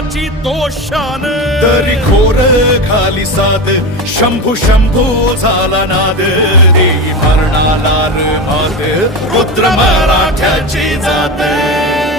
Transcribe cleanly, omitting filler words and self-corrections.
वीराची तो शान, तरी खोर खाली साद, शंभू शंभू झाला नाद, देई मरणाला मात, रुद्र मराठ्याची जात.